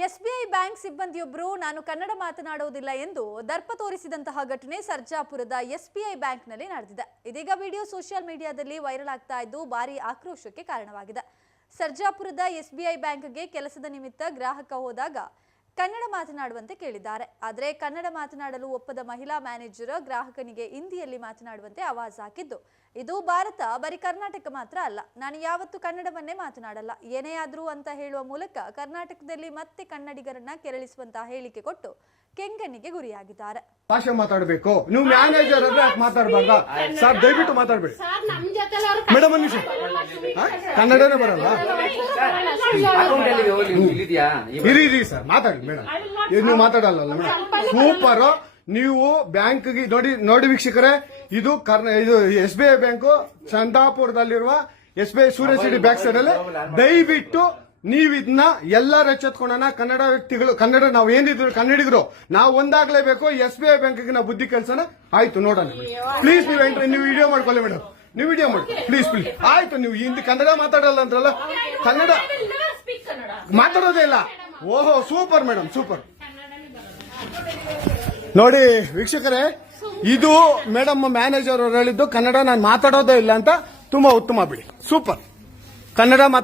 SBI bank ಸಿಬ್ಬಂದಿಯೊಬ್ಬರು ನಾನು ಕನ್ನಡ ಮಾತನಾಡುವುದಿಲ್ಲ ಎಂದು ದರ್ಪ ತೋರಿಸಿದಂತಹ ಘಟನೆ ಸರ್ಜಾಪುರದ ಎಸ್ಬಿಐ ಬ್ಯಾಂಕ್ನಲ್ಲಿ ನಡೆದಿದೆ. ಇದೀಗ ವಿಡಿಯೋ ಸೋಷಿಯಲ್ ಮೀಡಿಯಾದಲ್ಲಿ ವೈರಲ್ ಆಗ್ತಾ ಇದ್ದು, ಭಾರಿ ಆಕ್ರೋಶಕ್ಕೆ ಕಾರಣವಾಗಿದೆ. ಸರ್ಜಾಪುರದ ಎಸ್ಬಿಐ ಬ್ಯಾಂಕ್ಗೆ ಕೆಲಸದ ನಿಮಿತ್ತ ಗ್ರಾಹಕ ಹೋದಾಗ ಕನ್ನಡ ಮಾತನಾಡುವಂತೆ ಕೇಳಿದ್ದಾರೆ. ಆದರೆ ಕನ್ನಡ ಮಾತನಾಡಲು ಒಪ್ಪದ ಮಹಿಳಾ ಮ್ಯಾನೇಜರ್ ಗ್ರಾಹಕನಿಗೆ ಹಿಂದಿಯಲ್ಲಿ ಮಾತನಾಡುವಂತೆ ಆವಾಜ್ ಹಾಕಿದ್ದು. ಇದು ಭಾರತ ಬರೀ ಕರ್ನಾಟಕ ಮಾತ್ರ ಅಲ್ಲ. ನಾನು ಯಾವತ್ತೂ ಕನ್ನಡವನ್ನೇ ಮಾತನಾಡಲ್ಲ. ಏನೇ ಆದ್ರೂ ಅಂತ ಹೇಳುವ ಮೂಲಕ ಕರ್ನಾಟಕದಲ್ಲಿ ಮತ್ತೆ ಕನ್ನಡಿಗರನ್ನ ಕೆರಳಿಸುವಂತಹ ಹೇಳಿಕೆ ಕೊಟ್ಟು ಕೆಂಗಣ್ಣಿಗೆ ಗುರಿಯಾಗಿದ್ದಾರೆ. ಭಾಷೆ ಮಾತಾಡಬೇಕು. ನೀವು ಮ್ಯಾನೇಜರ್ ಮಾತಾಡಬಾರ್ದ? ಸರ್ ದಯವಿಟ್ಟು ಮಾತಾಡ್ಬೇಡಿ. ಮೇಡಮ್ ನಿಮಿಷ? ಕನ್ನಡನೇ ಬರಲ್ಲ. ಇರಿ ಸರ್. ಮಾತಾಡಿ. ಮೇಡಮ್. ಇದು ನೀವು ಮಾತಾಡಲ್ಲ ಮೇಡಮ್. ಸೂಪರ್ ನೀವು ಬ್ಯಾಂಕ್ಗೆ ನೋಡಿ ನೋಡಿ ವೀಕ್ಷಕರೇ ಇದು ಕರ್ನ ಇದು S B I bank ಚಂದಾಪುರದಲ್ಲಿರುವ S B I Surya city back side ಅಲ್ಲಿ ದಯವಿಟ್ಟು ನೀವು ಇದನ್ನ ಎಲ್ಲಾರು ಎಚ್ಚೆತ್ಕೊಳ್ಳೋಣ ಕನ್ನಡ ವ್ಯಕ್ತಿಗಳು ಕನ್ನಡ ನಾವು ಏನಿದ್ರು ಕನ್ನಡಿಗರು ನಾವು ಒಂದಾಗ್ಲೇಬೇಕು ಎಸ್ ಬಿ ಐ ಬ್ಯಾಂಕ್ಗೆ ನಾವು ಬುದ್ಧಿ ಕೆಲಸನ. ಆಯ್ತು ನೋಡೋಣ. ಪ್ಲೀಸ್ ನೀವು ಎಂಟ್ರಿ ನೀವು ವಿಡಿಯೋ ಮಾಡ್ಕೊಳ್ಳಿ ಮೇಡಮ್. ನೀವು ವಿಡಿಯೋ ಮಾಡಿ. ಪ್ಲೀಸ್ ಪ್ಲೀಸ್ ಆಯ್ತು ನೀವು ಹಿಂದಿ ಕನ್ನಡ ಮಾತಾಡಲ್ಲ ಅಂದ್ರಲ್ಲ ಕನ್ನಡ ಸ್ಪೀಕ್ ಕನ್ನಡ. ಮಾತಾಡೋದೇ ಇಲ್ಲ. ಓಹೋ, ಸೂಪರ್ ಮೇಡಮ್, ಸೂಪರ್. ನೋಡಿ, ವೀಕ್ಷಕರೇ, ಇದು ಮೇಡಮ್ ಮ್ಯಾನೇಜರ್ ಅವರು ಹೇಳಿದ್ದು, ಕನ್ನಡ ನಾನು ಮಾತಾಡೋದೇ ಇಲ್ಲ ಅಂತ ತುಂಬಾ ಉತ್ತಮ ಬಿಡಿ. ಸೂಪರ್. ಕನ್ನಡ